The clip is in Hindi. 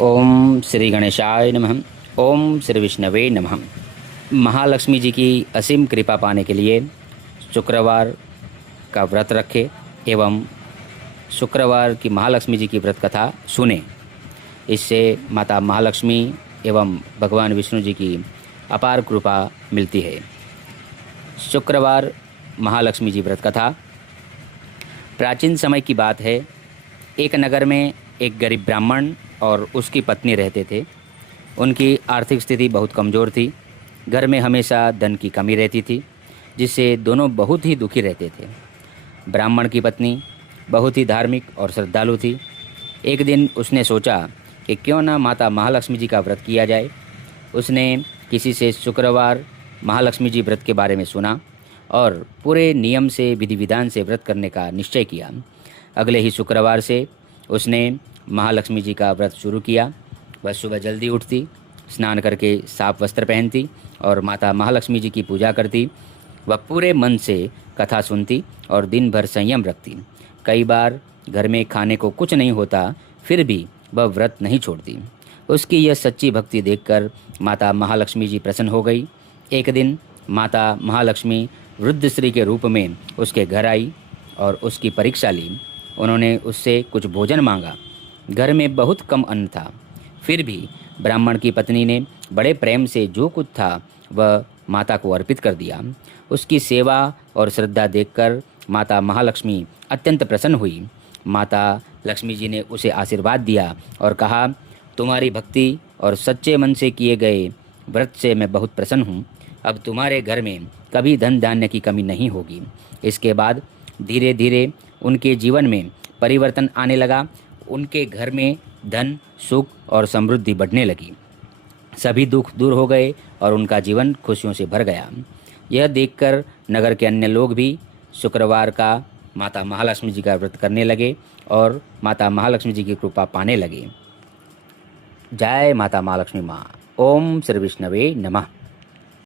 ओम श्री गणेशाय नमः। ओम श्री विष्णवे नमः। महालक्ष्मी जी की असीम कृपा पाने के लिए शुक्रवार का व्रत रखें एवं शुक्रवार की महालक्ष्मी जी की व्रत कथा सुने। इससे माता महालक्ष्मी एवं भगवान विष्णु जी की अपार कृपा मिलती है। शुक्रवार महालक्ष्मी जी व्रत कथा। प्राचीन समय की बात है। एक नगर में एक गरीब ब्राह्मण और उसकी पत्नी रहते थे। उनकी आर्थिक स्थिति बहुत कमज़ोर थी। घर में हमेशा धन की कमी रहती थी, जिससे दोनों बहुत ही दुखी रहते थे। ब्राह्मण की पत्नी बहुत ही धार्मिक और श्रद्धालु थी। एक दिन उसने सोचा कि क्यों ना माता महालक्ष्मी जी का व्रत किया जाए। उसने किसी से शुक्रवार महालक्ष्मी जी व्रत के बारे में सुना और पूरे नियम से विधि विधान से व्रत करने का निश्चय किया। अगले ही शुक्रवार से उसने महालक्ष्मी जी का व्रत शुरू किया। वह सुबह जल्दी उठती, स्नान करके साफ वस्त्र पहनती और माता महालक्ष्मी जी की पूजा करती। वह पूरे मन से कथा सुनती और दिन भर संयम रखती। कई बार घर में खाने को कुछ नहीं होता, फिर भी वह व्रत नहीं छोड़ती। उसकी यह सच्ची भक्ति देखकर माता महालक्ष्मी जी प्रसन्न हो गई। एक दिन माता महालक्ष्मी वृद्ध स्त्री के रूप में उसके घर आई और उसकी परीक्षा ली। उन्होंने उससे कुछ भोजन मांगा। घर में बहुत कम अन्न था, फिर भी ब्राह्मण की पत्नी ने बड़े प्रेम से जो कुछ था वह माता को अर्पित कर दिया। उसकी सेवा और श्रद्धा देखकर माता महालक्ष्मी अत्यंत प्रसन्न हुई। माता लक्ष्मी जी ने उसे आशीर्वाद दिया और कहा, तुम्हारी भक्ति और सच्चे मन से किए गए व्रत से मैं बहुत प्रसन्न हूँ। अब तुम्हारे घर में कभी धन धान्य की कमी नहीं होगी। इसके बाद धीरे धीरे उनके जीवन में परिवर्तन आने लगा। उनके घर में धन, सुख और समृद्धि बढ़ने लगी। सभी दुख दूर हो गए और उनका जीवन खुशियों से भर गया। यह देखकर नगर के अन्य लोग भी शुक्रवार का माता महालक्ष्मी जी का व्रत करने लगे और माता महालक्ष्मी जी की कृपा पाने लगे। जय माता महालक्ष्मी माँ। ओम श्री विष्णवे नमः।